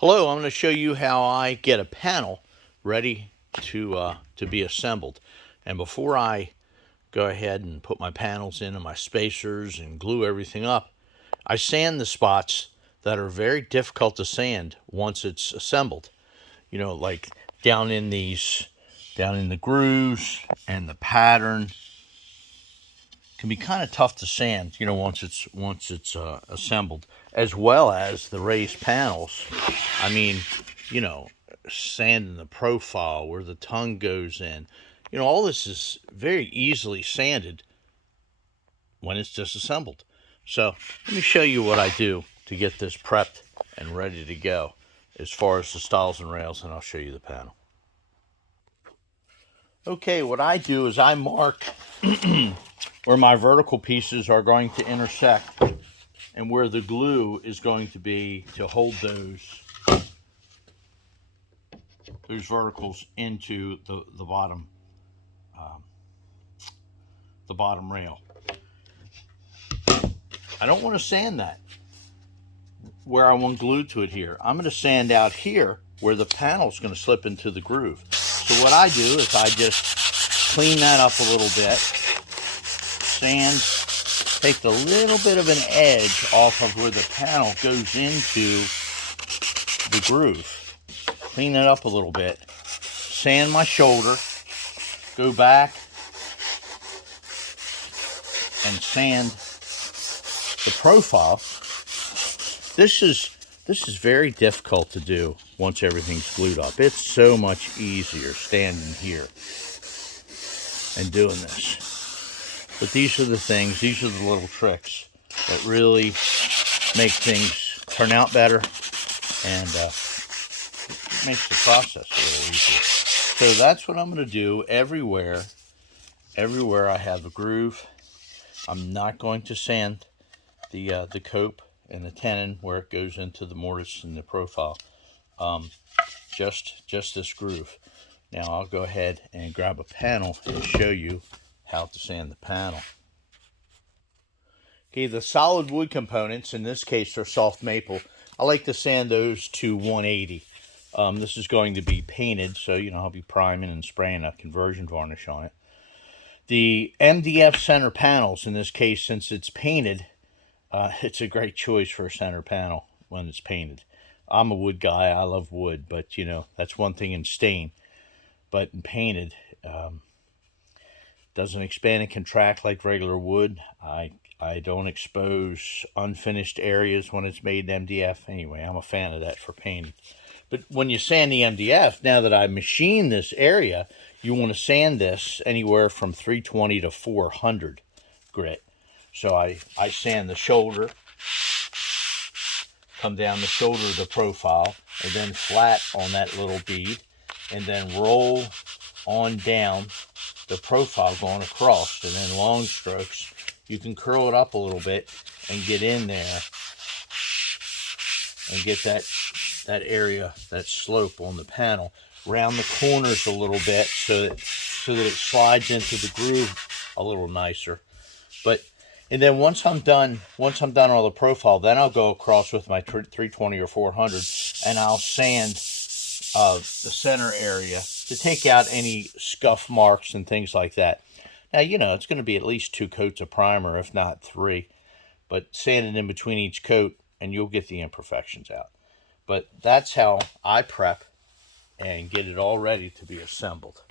Hello, I'm going to show you how I get a panel ready to be assembled. And before I go ahead and put my panels in and my spacers and glue everything up, I sand the spots that are very difficult to sand once it's assembled. You know, like down in the grooves and the pattern can be kind of tough to sand, once it's assembled, as well as the raised panels. I mean, you know, sanding the profile where the tongue goes in. All this is very easily sanded when it's disassembled. So let me show you what I do to get this prepped and ready to go as far as the stiles and rails, and I'll show you the panel. Okay, what I do is I mark where my vertical pieces are going to intersect and where the glue is going to be to hold those verticals into the bottom rail. I don't want to sand that where I want glued to it here. I'm going to sand out here where the panel is going to slip into the groove. So what I do is I just clean that up a little bit, sand, take a little bit of an edge off of where the panel goes into the groove. Clean it up a little bit, sand my shoulder, go back and sand the profile. This is very difficult to do once everything's glued up. It's so much easier standing here and doing this. But these are the little tricks that really make things turn out better and makes the process a little easier. So that's what I'm going to do everywhere I have a groove. I'm not going to sand the cope and the tenon where it goes into the mortise and the profile. Just this groove. Now I'll go ahead and grab a panel and show you how to sand the panel. Okay, the solid wood components, in this case are soft maple. I like to sand those to 180. This is going to be painted, so I'll be priming and spraying a conversion varnish on it. The MDF center panels, in this case, since it's painted, it's a great choice for a center panel when it's painted. I'm a wood guy. I love wood, but that's one thing in stain. But in painted, doesn't expand and contract like regular wood. I don't expose unfinished areas when it's made in MDF. Anyway, I'm a fan of that for painting. But when you sand the MDF, now that I machine this area, you want to sand this anywhere from 320 to 400 grit. So I sand the shoulder, come down the shoulder of the profile, and then flat on that little bead, and then roll on down the profile going across, and then long strokes. You can curl it up a little bit and get in there and get that area, that slope on the panel. Round the corners a little bit so that it slides into the groove a little nicer. And then once I'm done on the profile, then I'll go across with my 320 or 400 and I'll sand the center area to take out any scuff marks and things like that. Now, it's going to be at least 2 coats of primer, if not 3, but sand it in between each coat and you'll get the imperfections out. But that's how I prep and get it all ready to be assembled.